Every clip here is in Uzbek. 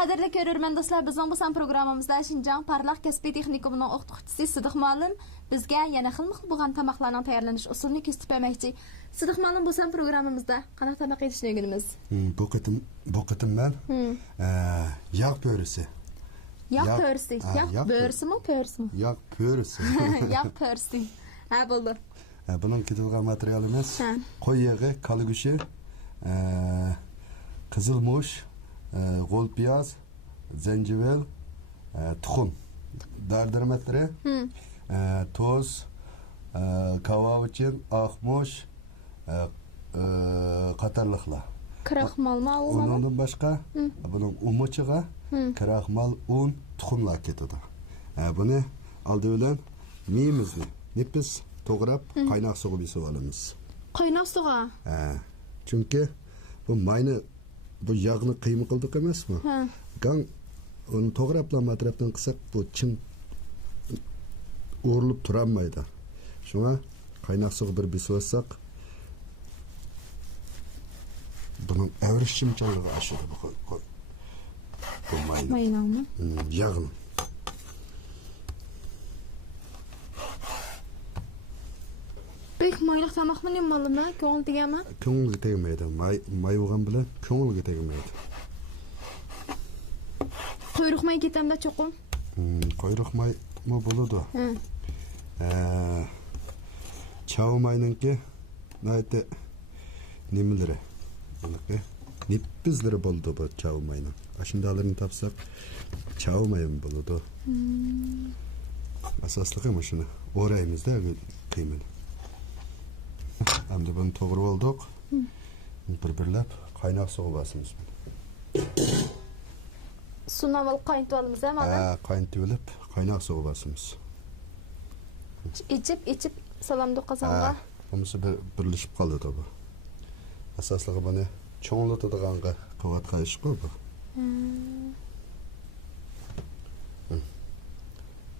Qadrli ko'ruvchi do'stlar, bizning bu san programmamizda Shinjang Parlaq kasbiy texnikumining o'qituvchisi Sidiq Ma'lum bizga yana xil-xil bo'lgan tamoqlarning tayyorlanish usulini ko'rsatib bermoqchi. Sidiq Ma'lum bu san programmamizda qanaqa tamoq yetishni o'rganamiz? Bu qitim men yog' pörisi. Yog' pörisi. Yog' pörisimi, pörisimi? Yog' pörisi. Yog' pörisi. Ha, bo'ldi. Bunun ketilgan materyalimiz qo'y yog'i, kala go'shti, qizil mush, g'o'l piyoz, zencefil, tuxum, dardirmatları, toz, kebap için akmuş, qatarlıqlar. Kraxmal mı? Ondan başqa bunun unu çığa, kraxmal, un, tuxumlar ketadi. Bunu aldı bilan miyimizni nipis to'g'rab qaynoq suvga besib olamiz. Qaynoq suvga? Chunki bu mayni bu yog'ni qiyma qildik emasmi? Gang uni to'g'rablan matrabdan qilsak bu chin o'rilib turolmaydi. Shunga qaynoq suvga bir besib olsak bunun əvrişçimçanlığı aşırı bu mayna. Mayna mı? Yağını. Pek maylıq tamaq mı nemalı mı? Köngül tegemi? Köngül tegmeydi. May oğan bilen köngül tegmeydi. Quyruq may ketemde çokum? Quyruq may mı buludu? Çav maynınki neydi nemeleri? Nipizleri buldu bu çavmayla. Aşındalarını tapsak çavmayın buldu. Asaslık ama şunu. Orayımızda kıymalı. Hem de bunu toğru olduk. Bir-birlep kaynak soğuk basımız. Suna val kaynatı alımız değil mi? Kaynatı ölüp kaynak soğuk basımız. İçip salamdı kazanға. Onысы birleşip kaldı da bu. Asaslığı bana çoğunlatadığanға kıvat kayışık bu.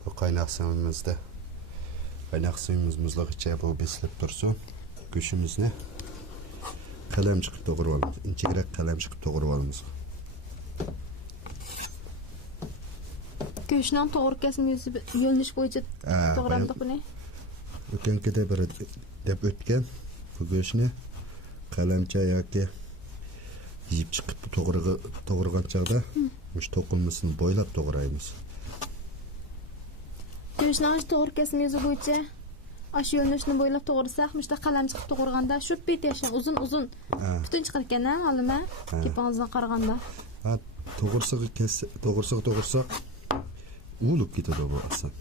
Bu kaynak suyumuzda kaynak suyumuz muzluk içe bu besilip dursun. Göşümüzne kalem çıkıp doğru alımız. İnçegrek kalem çıkıp doğru alımız. Göşünden doğru kesim yönlüş boyunca doğramdık bu ne? Ökenki de bir dep ötken bu göşünü kalemçe yoki yiyip çıkıp to'g'rigan chog'da mush to'qilmasini bo'ylab to'g'raymiz. Go'shtni to'g'ri kesim yuzi bo'yicha ash yo'nalishni bo'ylab to'g'risak, mushta qalam chiqib to'g'raganda shu betashdan uzun butun chiqar ekan-a, malum-a? Kepangizdan qaraganda. To'g'risak ulib ketadi bu aslan.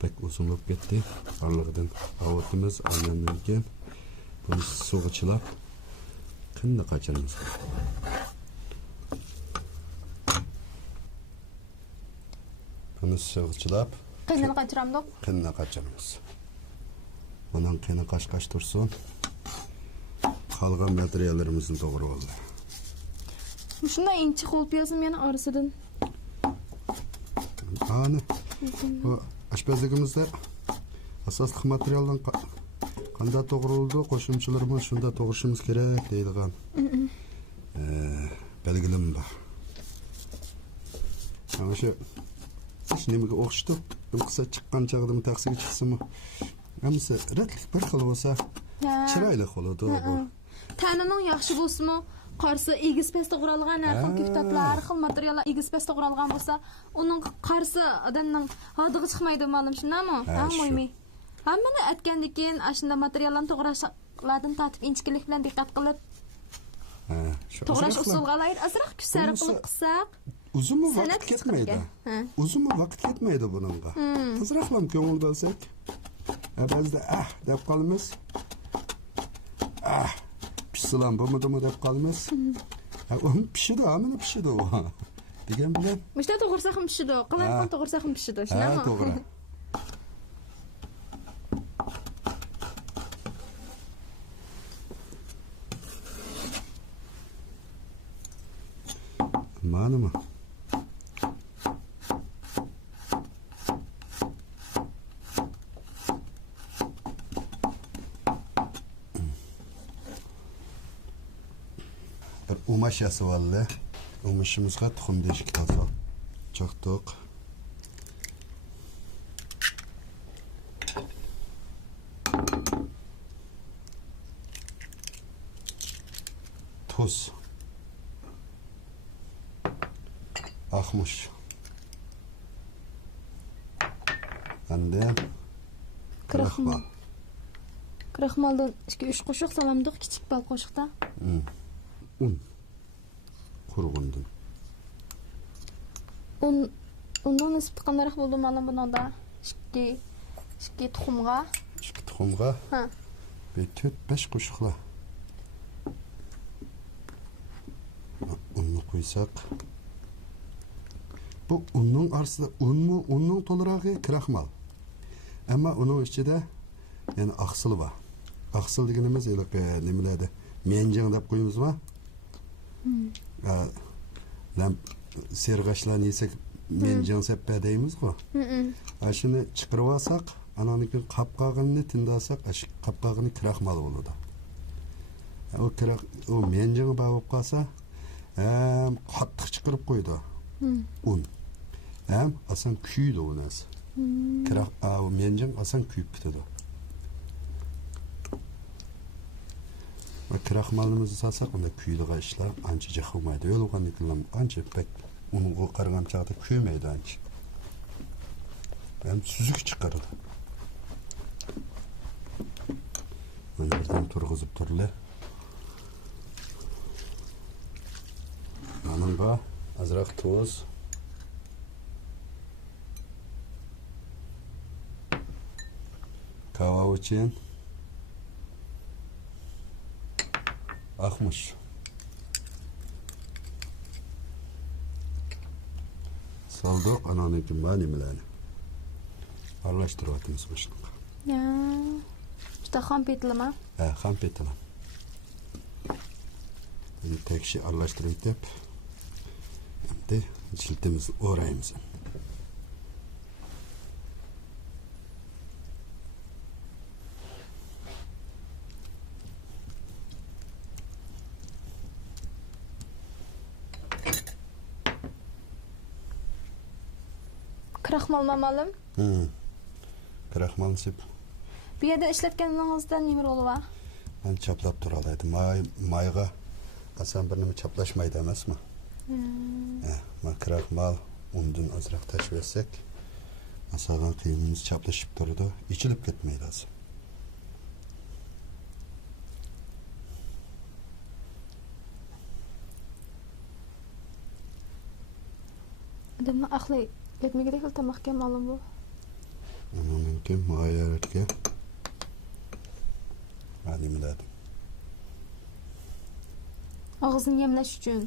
Pek uzunluq ketdi. Aralığından avutimiz aylandan keyin bunu suga chilab qinni qachiramiz. Bunu suga chilab qinni qachiramiz. Qinni qachiramiz. Bundan qini qash tursun. Qolgan materiallarimizni to'g'ri oldi. Shunday inchi qo'l piyozim yana orasidan. Ana bu aşpazligimizde asaslık materyaldan qanday to'g'rildi, qo'shimchalarimiz shunda to'g'rishimiz kerak deydigan belgilim bor. Ana shu nimaga o'xshitib, qilsa chiqqan chog'da taksiga chiqsimi, hamsi ratlik bir xil bo'lsa, chiroyli bo'ladi bu. Ta'nining yaxshi bo'lsa-mu, qarsi egiz pes to'g'ralgan, har xil kitoblar, har xil materiallar egiz pes to'g'ralgan bo'lsa, uning qarsi odamning hodiga chiqmaydi, ma'lum shundami? Hammaymi. Hammani aytgandan keyin ashunda materiallarni to'g'rashlardan tatib inchkilik bilan diqqat qilib to'g'rash usuliga alayir azroq kuch sarf qilib qilsak, uzun vaqt ketmaydi. Uzun vaqt ketmaydi buningga. Tezroqlam ko'ngil bo'lsak, ba'zida deb qolamiz. Pişsilan bu mu deb qolamiz. Pishidi, amina pishidi u. Degan bilan. Mushta to'g'risa ham pishidi, qalamqon to'g'risa ham pishidi, shunami? To'g'ri. Ma'lum. bir umash yasab oldi. Umashimizga tuxum deshik tasol. Cho'qtoq. Tuz. Ahmush. And then kraxmal. Kraxmaldan 2-3 qo'shiq salamdiq, kichik bal qo'shiqda. Un. Qurg'undan. Undan nisbati qandaroq bo'ldi ma'lum buningda? 2 tuxumga. 2 tuxumga. Ha. 4-5 qo'shiqlar. Unni qo'ysak. Bu unning arsida unning to'lirog'i kraxmal. Ammo uning ichida yani aqsil bor. Aqsil deganimiz nimalarda? Menjang deb qo'ymizmi? Lam serg'ashlarni yesak menjang seppa deymiz-ku. Shuni chiqarib olsak, ananiki qapqog'ini tindasak, qapqog'ini kraxmal bo'ladi. O menjang bo'lib qolsa, qattiq chiqarib qo'ydi. Un. Asan kuydi u narsa. Menjang asan kuyib ketadi. Kraxmalimizni salsak, unda kuydigan ishlar ancha jahilmaydi. Yo'lg'anliklar ancha pek unga qaragan chaqda kuymaydi ancha. Suzuk chiqaradi. Mana birdan turg'izib turli. Manimga azroq tuz. Kava uchun ahmush. Saldoq ananiki nimalarni aralashtiryapmiz boshqa. Ya. Juda xam petlimi? Ha, xam petli. Buni tekshi aralashtirib deb. Endi jildimizni o'raymiz. Kraxmal ma'lum? Kraxmal sip. Bu yerda ishlatganingizda nima roli bor? Men chaplab tura oladi. Mayga asan bir nima chaplashmaydi emasmi? Men kraxmal undan azroq tashib etsak, masalan qiyinimiz chaplashib turadi, ichilib ketmaydi asan. Adamlar aqli yetmagidek tamoqqa ma'lum bu. Mumkin muayyaratga. Nimalar? Og'izni yemlash uchun.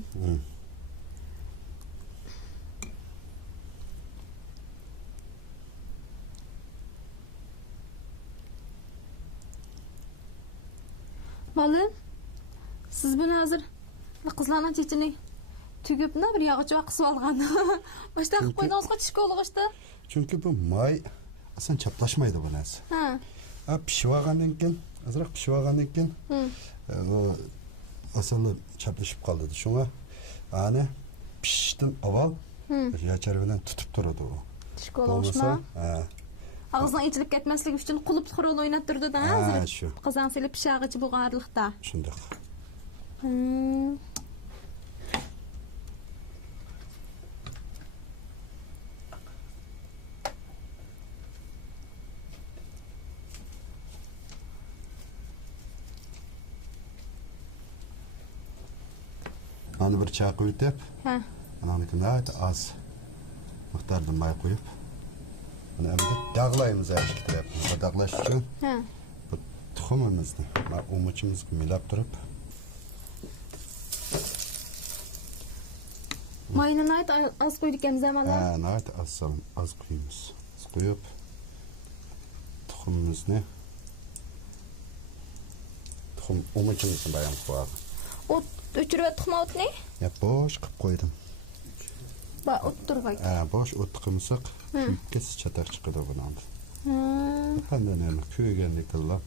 Ma'lum? Siz buni hozir qizlarning chechini tugibni bir yog'ochga qisib olgan. Boshda qilib qo'ydingiz qotishga olg'ishdi. Chunki bu may asan chaplashmaydi bu narsa. Pishib olgandan keyin, azroq pishib olgandan keyin asali chaplashib qoldi. Shunga ana pishishdan avval yachar bilan tutib turadi u. Tishga olishma. Og'izdan ichilib ketmasligi uchun qulub rol o'ynab turdi-da hozir. Qozon silib pishag'ichi bo'lganlikda. Shunday. Mana bir choy quyib deb. Ananikini az miqdorda may qo'yib. Buni endi dag'laymiz ikki tarafni. Dag'lash uchun bu tuxumimizni va umuchimizni milab turib. Mayni az qo'ydik ekan zamonlar. Nayt az qo'yamiz. Az qo'yib tuxumimizni umuchimizni bayon qo'yamiz. O'chirib tuxumotni? Bosh qilib qo'ydim. O'ttirg'ay. Bosh o'tni qilsak, kuyibga chataq chiqadi bundan. Qanday nima kuyganlik qilib,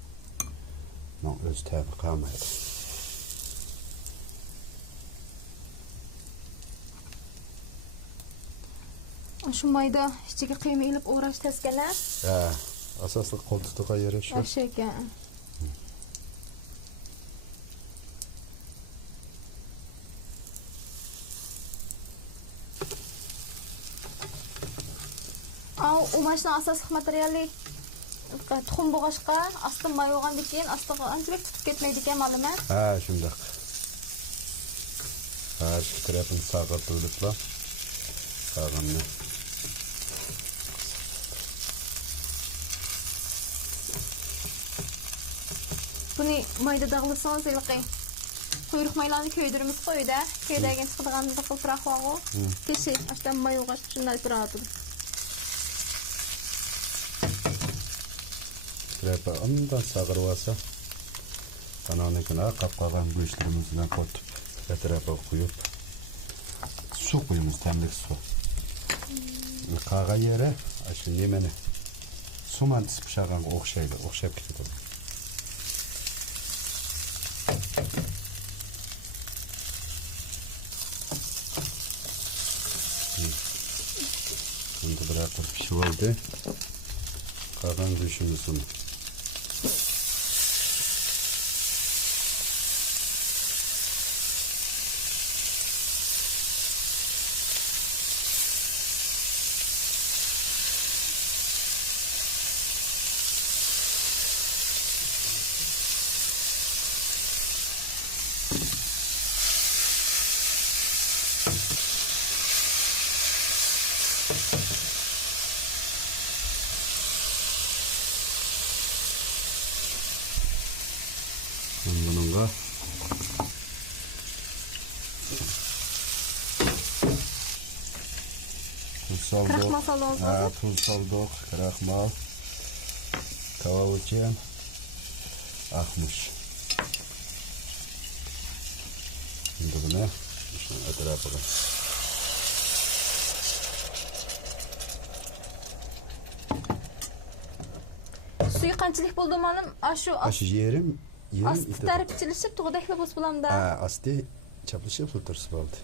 o'z ta'bi qolmaydi. Şu mayda içiga qiyma ilib o'rash tasgalar. Ha, asosli qo'ltiqqa yarash. Ashaka. O mashina asosiy materiali tuxum bo'g'ashqa, asti may bo'lgandan keyin astiga anchalik tutib ketmaydi ekan ma'lumot. Ha, shundoq. Ha, shu tarafini sag'irtiriblar. Sag'anni. Buni mayda dag'lasangiz ilqing. Quyruq maylarni ko'ydirimiz qo'yda. Ko'ydagan chiqadiganini qiltiraq qo'ygu. Keshi, ashdan may o'g'ash shunday turadi. Trepa ondan sag'irib olsa, qanonikini qapqagan go'shtlarimizdan qotib, trepa qo'yib, suv qo'yamiz, tamlik suv. Qag'an yeri, shu nemani suvman pishaganga o'xshaydi, o'xshab ketadi. Endi biroq pishib oldi. Qag'an go'shtimizni bununla tuz saldık, tuz saldık, kraxmal, kavalıçyan, akmış. Şimdi bunu etrafına. Suyu qanchalik bo'ldi ma'lum? Aşı yerim asti taraf chilishib, tug'dakli bo'lsa bo'lamda. Ha, asti chaplashib o'tirsa bo'ldi.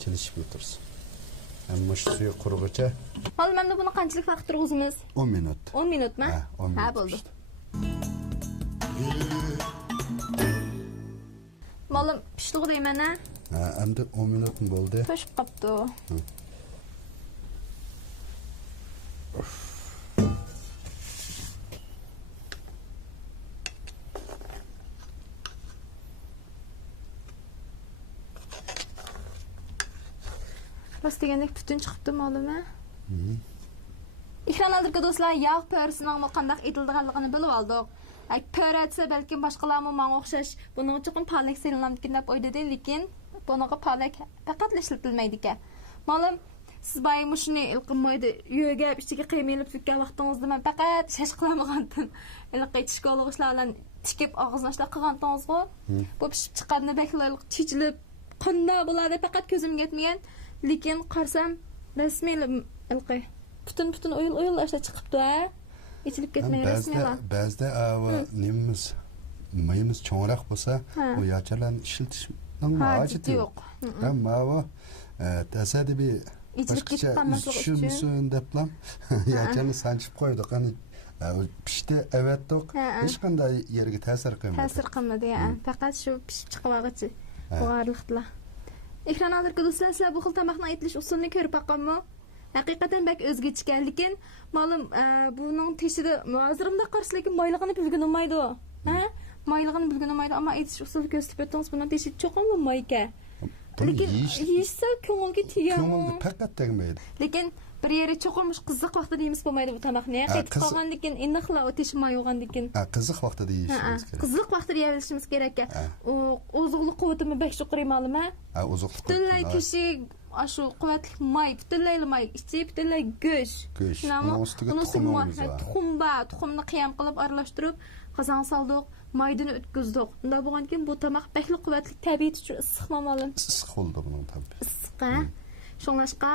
Chilishib o'tirsa. Ammo shu suyu qurg'icha. Hozir mana buni qanchalik vaqt turg'izamiz? 10 minut. 10 minutmi? Ha, 10 minut. Ha, bo'ldi. Ma'lum pishdi deyman a? Ha, endi 10 minut bo'ldi. Pishib qopdi. Rost degandek tutun chiqibdi ma'lum-a? Ekran oldidagi do'stlar, yog' pörisining qanday etilganligini bilib oldik. Pöre etsa balkim boshqalarmi menga o'xshash buning uchun palak selinamdikan deb o'yladim, lekin bunaqa palak faqat ishlatilmaydi ekan. Ma'lum siz bayim shuni ilqinmaydi, yo'gab ichiga qiymalib tutgan vaqtingizda men faqat shash qilamagandim. Ilqi tishko'lig'ishlar bilan tikib og'izlashlar qilgandingizku. Bu pishib chiqqanini baklar chichilib qanday bo'ladi faqat ko'zimga yetmagan. Lekin qarsam rasmiy ilqi butun o'yil chiqibdi-a. İçilib ketmay rasmiy. Ba'zida nemimiz mayimiz cho'ngroq bo'lsa, bu yachalarni ishlatishning hojati yo'q. Ammo bu tasodifiy shunsin deblam yachani sanchib qo'ydi. Qani pishdi, avatdiq, hech qanday yerga ta'sir qilmadi. Ta'sir qilmadi, faqat shu pishib chiqib qo'yarliqlar. Ekran oldidagi do'stlar, sizlar bu xil tomoqni aytilish usulini ko'rib boqqanmi? Haqiqatan bak o'zgacha, lekin ma'lum buning teshida hozirda qarshi, lekin maylig'ini bilgin olmaydi. Ha? Maylig'ini bilgin olmaydi, ammo aytish usuli ko'rsatib o'tdingiz, buning teshida cho'qim bo'lmaydi. Lekin yeysa ko'ngilga tegadi. Ko'ngilga faqat tegmaydi. Lekin bir yeri cho'qilmish qiziq vaqtida yeymiz bo'lmaydi bu tomoqni. Qaytib qolgandan keyin iniqla o'tish mayolgandan keyin. Qiziq vaqtida yeyishimiz kerak. Qiziq vaqtida yeyishimiz kerak ekan. Oziqlik quvvatimi bak yuqori ma'lum-a? Oziqlik butunlay kishi shu quvvatli may, butunlay may, ichi butunlay go'sht. Tuxumni qiyam qilib aralashtirib, qozon soldik, maydani o'tkazdik. Unda bo'lgan keyin bu tomoq bakli quvvatli tabiiy uchun issiq ma'lum. Issiq bo'ldi buning tabiiy. Issiq. Shunlashqa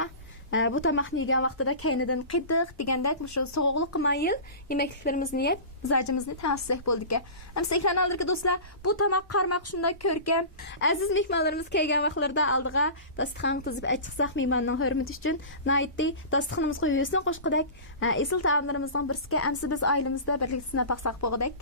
Bu tamoqni yegan vaqtida kaynidan qidiq degandek shu sovuqlik mayil yemekliklarimizni yeb mizacimizni tansiq bo'ldi ekan. Hamsa ekranlardagi do'stlar, bu tamoq qarmoq shunday ko'rkam. Aziz mehmonlarimiz kelgan vaqtlarda oldiga dasturxon tuzib aytsak mehmonning hurmati uchun naytdi dasturxonimizga yo'sin qo'shqidak. Esil taomlarimizdan birisiga hamsa biz oilamizda birlikda sinab baqsaq bo'lg'idek.